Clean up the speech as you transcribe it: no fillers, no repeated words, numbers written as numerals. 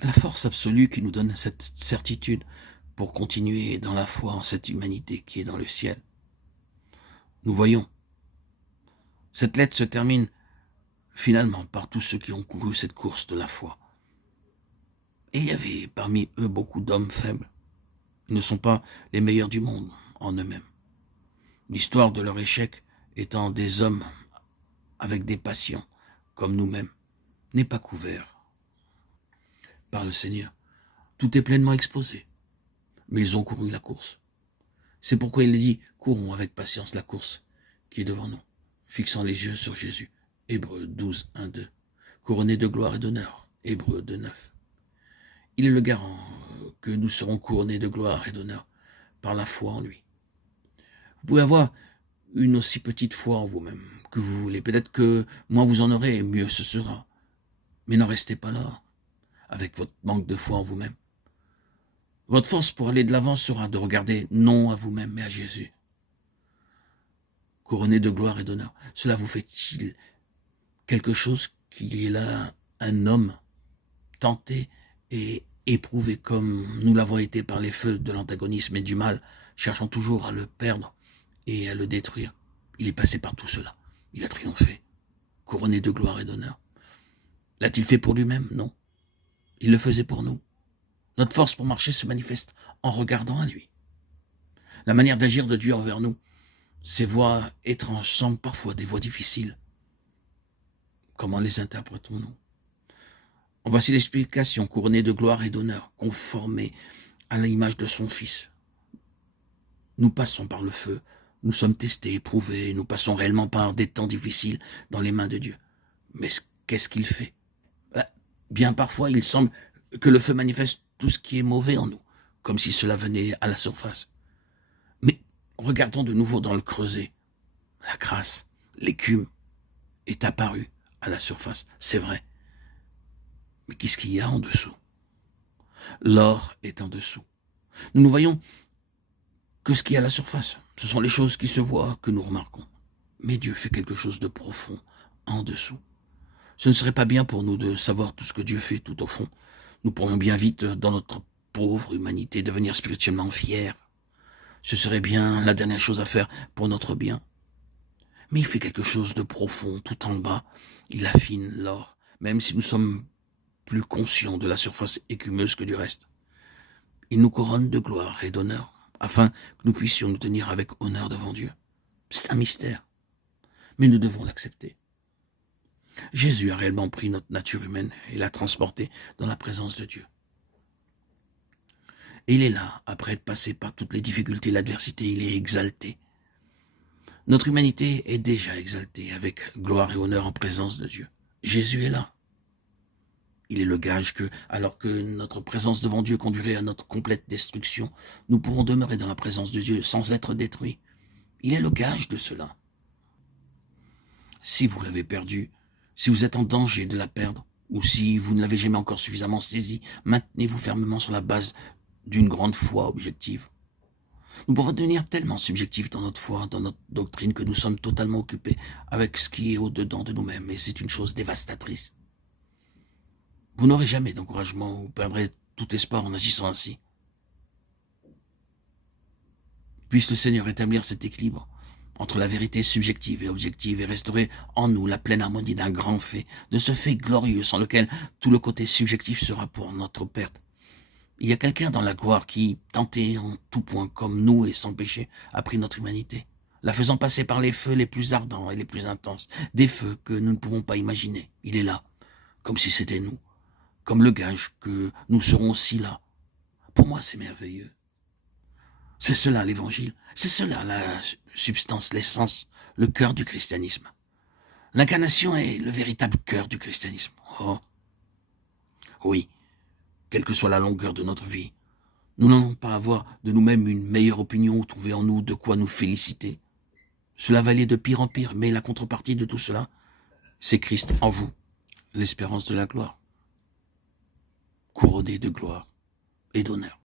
La force absolue qui nous donne cette certitude pour continuer dans la foi en cette humanité qui est dans le ciel. Nous voyons, cette lettre se termine finalement par tous ceux qui ont couru cette course de la foi. Et il y avait parmi eux beaucoup d'hommes faibles. Ils ne sont pas les meilleurs du monde en eux-mêmes. L'histoire de leur échec étant des hommes avec des passions, comme nous-mêmes, n'est pas couvert par le Seigneur. Tout est pleinement exposé, mais ils ont couru la course. C'est pourquoi il dit, courons avec patience la course qui est devant nous, fixant les yeux sur Jésus. Hébreux 12, 1, 2. Couronné de gloire et d'honneur. Hébreux 2, 9. Il est le garant que nous serons couronnés de gloire et d'honneur par la foi en lui. Vous pouvez avoir une aussi petite foi en vous-même que vous voulez. Peut-être que moins vous en aurez, mieux ce sera. Mais n'en restez pas là, avec votre manque de foi en vous-même. Votre force pour aller de l'avant sera de regarder non à vous-même, mais à Jésus. Couronné de gloire et d'honneur, cela vous fait-il quelque chose qu'il y ait là un homme tenté et éprouvé comme nous l'avons été par les feux de l'antagonisme et du mal, cherchant toujours à le perdre et à le détruire. Il est passé par tout cela. Il a triomphé, couronné de gloire et d'honneur. L'a-t-il fait pour lui-même? Non. Il le faisait pour nous. Notre force pour marcher se manifeste en regardant à lui. La manière d'agir de Dieu envers nous, ces voies étranges semblent parfois des voies difficiles. Comment les interprétons-nous? Voici l'explication, couronnée de gloire et d'honneur, conformée à l'image de son Fils. Nous passons par le feu, nous sommes testés, éprouvés, nous passons réellement par des temps difficiles dans les mains de Dieu. Mais qu'est-ce qu'il fait? Bien parfois, il semble que le feu manifeste tout ce qui est mauvais en nous, comme si cela venait à la surface. Mais regardons de nouveau dans le creuset. La crasse, l'écume est apparue à la surface, c'est vrai. Mais qu'est-ce qu'il y a en dessous? L'or est en dessous. Nous ne voyons que ce qu'il y a à la surface. Ce sont les choses qui se voient que nous remarquons. Mais Dieu fait quelque chose de profond en dessous. Ce ne serait pas bien pour nous de savoir tout ce que Dieu fait tout au fond. Nous pourrions bien vite, dans notre pauvre humanité, devenir spirituellement fiers. Ce serait bien la dernière chose à faire pour notre bien. Mais il fait quelque chose de profond tout en bas. Il affine l'or, même si nous sommes plus conscients de la surface écumeuse que du reste. Il nous couronne de gloire et d'honneur, afin que nous puissions nous tenir avec honneur devant Dieu. C'est un mystère, mais nous devons l'accepter. Jésus a réellement pris notre nature humaine et l'a transportée dans la présence de Dieu. Et il est là, après être passé par toutes les difficultés, l'adversité, il est exalté. Notre humanité est déjà exaltée avec gloire et honneur en présence de Dieu. Jésus est là. Il est le gage que, alors que notre présence devant Dieu conduirait à notre complète destruction, nous pourrons demeurer dans la présence de Dieu sans être détruits. Il est le gage de cela. Si vous l'avez perdu, si vous êtes en danger de la perdre, ou si vous ne l'avez jamais encore suffisamment saisi, maintenez-vous fermement sur la base d'une grande foi objective. Nous pouvons devenir tellement subjectifs dans notre foi, dans notre doctrine, que nous sommes totalement occupés avec ce qui est au-dedans de nous-mêmes, et c'est une chose dévastatrice. Vous n'aurez jamais d'encouragement, vous perdrez tout espoir en agissant ainsi. Puisse le Seigneur établir cet équilibre entre la vérité subjective et objective et restaurer en nous la pleine harmonie d'un grand fait, de ce fait glorieux sans lequel tout le côté subjectif sera pour notre perte. Il y a quelqu'un dans la gloire qui, tenté en tout point comme nous et sans péché, a pris notre humanité, la faisant passer par les feux les plus ardents et les plus intenses, des feux que nous ne pouvons pas imaginer. Il est là, comme si c'était nous, comme le gage que nous serons aussi là. Pour moi, c'est merveilleux. C'est cela l'évangile, c'est cela la substance, l'essence, le cœur du christianisme. L'incarnation est le véritable cœur du christianisme. Oh, oui, quelle que soit la longueur de notre vie, nous n'allons pas avoir de nous-mêmes une meilleure opinion ou trouver en nous de quoi nous féliciter. Cela va aller de pire en pire, mais la contrepartie de tout cela, c'est Christ en vous, l'espérance de la gloire, couronné de gloire et d'honneur.